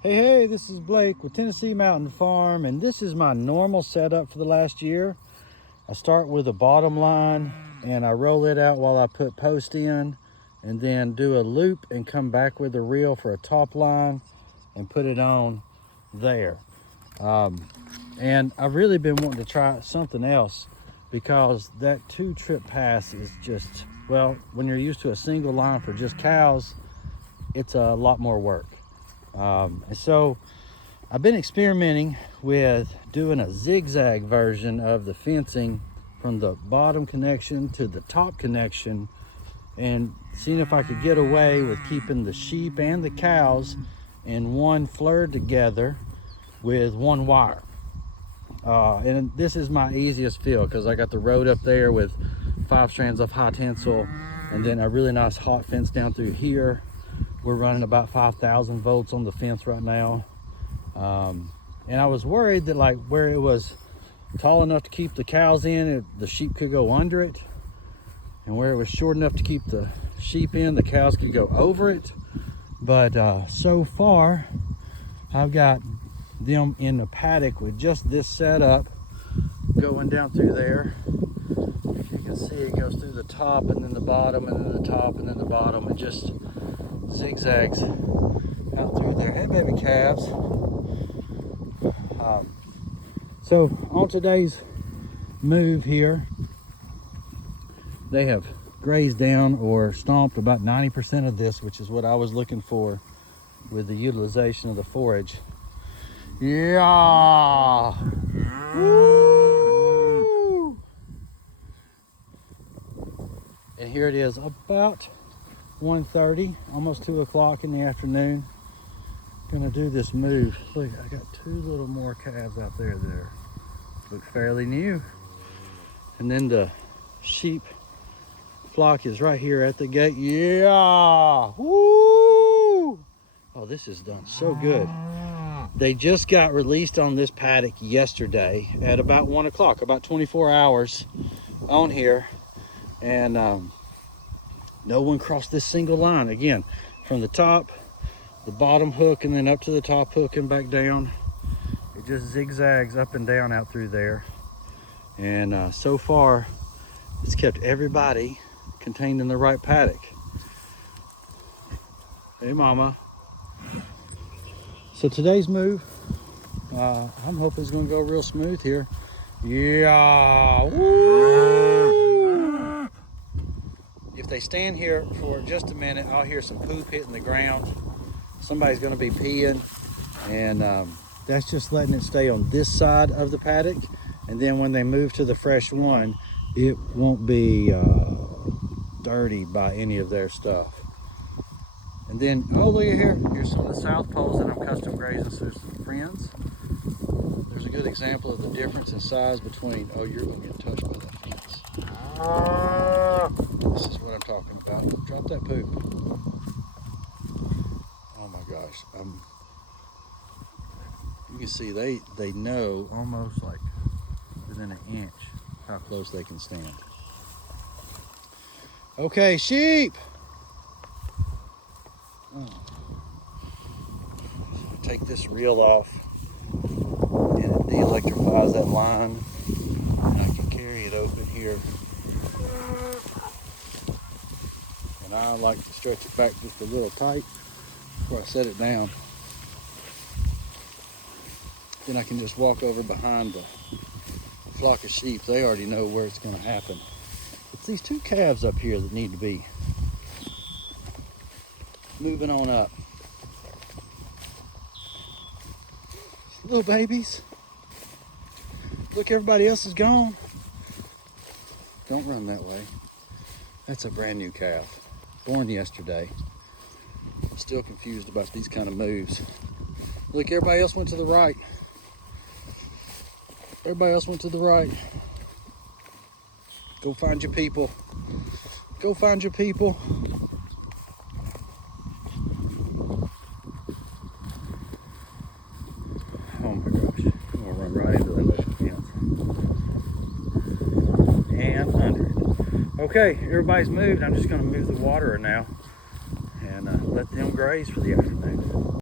Hey, this is Blake with Tennessee Mountain Farm, and this is my normal setup for the last year. I start with a bottom line and I roll it out while I put post in, and then do a loop and come back with a reel for a top line and put it on there. And I've really been wanting to try something else, because that 2-trip pass is just, well, when you're used to a single line for just cows, it's a lot more work. And so I've been experimenting with doing a zigzag version of the fencing from the bottom connection to the top connection, and seeing if I could get away with keeping the sheep and the cows in one flerd together with one wire. And this is my easiest field because I got the road up there with 5 strands of high tensile, and then a really nice hot fence down through here. We're running about 5,000 volts on the fence right now. And I was worried that, like, where it was tall enough to keep the cows in, the sheep could go under it. And where it was short enough to keep the sheep in, the cows could go over it. But so far, I've got them in the paddock with just this setup going down through there. If you can see, it goes through the top and then the bottom and then the top and then the bottom, and just zigzags out through there. Hey, baby calves. So on today's move here, they have grazed down or stomped about 90% of this, which is what I was looking for with the utilization of the forage. Yeah. Woo! And here it is, about 1:30, almost 2 o'clock in the afternoon. Gonna do this move. Look, I got 2 little more calves out there that look fairly new. And then the sheep flock is right here at the gate. Yeah! Woo! Oh, this is done so good. They just got released on this paddock yesterday at about 1 o'clock, about 24 hours on here. And no one crossed this single line. Again, from the top, the bottom hook, and then up to the top hook and back down. It just zigzags up and down out through there. And so far, it's kept everybody contained in the right paddock. Hey, mama. So today's move, I'm hoping it's gonna go real smooth here. Yeah, woo! If they stand here for just a minute, I'll hear some poop hitting the ground. Somebody's gonna be peeing, and that's just letting it stay on this side of the paddock. And then when they move to the fresh one, it won't be dirty by any of their stuff. And then, oh, look at here. Here's some of the south poles that I'm custom grazing for some friends. There's a good example of the difference in size between, oh, you're gonna get touched by that fence. This is what I'm talking about. Drop that poop. Oh my gosh. You can see they know almost like within an inch how close they can stand. Okay, sheep. Oh. Take this reel off, and it de-electrifies that line, and I can carry it open here. And I like to stretch it back just a little tight before I set it down. Then I can just walk over behind the flock of sheep. They already know where it's going to happen. It's these 2 calves up here that need to be moving on up. Little babies. Look, everybody else is gone. Don't run that way. That's a brand new calf, born yesterday. I'm still confused about these kind of moves. Look, everybody else went to the right. Everybody else went to the right. Go find your people. Go find your people. Oh my gosh, I'm gonna run right into that electric fence. And under it. Okay, everybody's moved. I'm just gonna move the waterer now and let them graze for the afternoon.